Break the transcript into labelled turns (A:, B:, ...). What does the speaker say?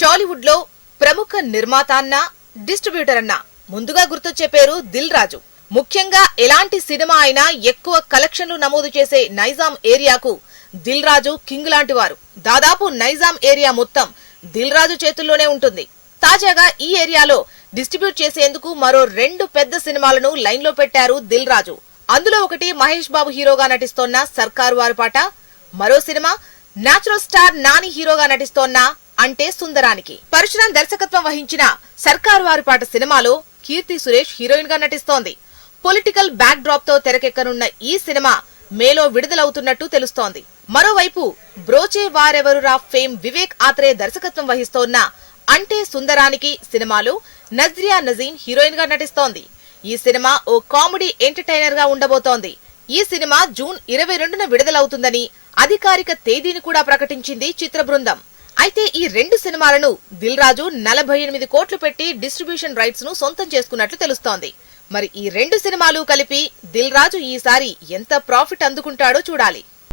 A: టాలీవుడ్లో ప్రముఖ నిర్మాత అన్న డిస్ట్రిబ్యూటర్ అన్న ముందుగా గుర్తొచ్చే పేరు దిల్ రాజు. ముఖ్యంగా ఎలాంటి సినిమా అయినా ఎక్కువ కలెక్షన్లు నమోదు చేసే నైజాం ఏరియాకు దిల్ రాజు కింగ్ లాంటి వారు. దాదాపు నైజాం ఏరియా మొత్తం దిల్ రాజు చేతుల్లోనే ఉంటుంది. తాజాగా ఈ ఏరియాలో డిస్ట్రిబ్యూట్ చేసేందుకు మరో రెండు పెద్ద సినిమాలను లైన్లో పెట్టారు దిల్ రాజు. అందులో ఒకటి మహేష్ బాబు హీరోగా నటిస్తోన్న సర్కారు వారి పాట. మరో సినిమా నాచురల్ స్టార్ నాని హీరోగా నటిస్తోన్న అంటే సుందరానికి. పరశురాం దర్శకత్వం వహించిన సర్కారు వారి పాట సినిమాలో కీర్తి సురేష్ హీరోయిన్గా నటిస్తోంది. పొలిటికల్ బ్యాక్ డ్రాప్తో తెరకెక్కనున్న ఈ సినిమా మేలో విడుదలవుతున్నట్టు తెలుస్తోంది. మరోవైపు బ్రోచే వారెవరురా ఫేమ్ వివేక్ ఆత్రే దర్శకత్వం వహిస్తోన్న అంటే సుందరానికి సినిమాలో నజ్రియా నజీన్ హీరోయిన్గా నటిస్తోంది. ఈ సినిమా ఓ కామెడీ ఎంటర్టైనర్గా ఉండబోతోంది. ఈ సినిమా జూన్ ఇరవై రెండున విడుదలవుతుందని అధికారిక తేదీని కూడా ప్రకటించింది చిత్ర బృందం. అయితే ఈ రెండు సినిమాలను దిల్ రాజు నలభై ఎనిమిది కోట్లు పెట్టి డిస్ట్రిబ్యూషన్ రైట్స్ను సొంతం చేసుకున్నట్లు తెలుస్తోంది. మరి ఈ రెండు సినిమాలు కలిపి దిల్ రాజు ఈసారి ఎంత ప్రాఫిట్ అందుకుంటాడో చూడాలి.